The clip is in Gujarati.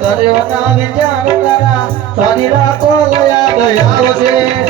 કર્યો ના વિચાર તારા તારી રાખો ગયા ગયા છે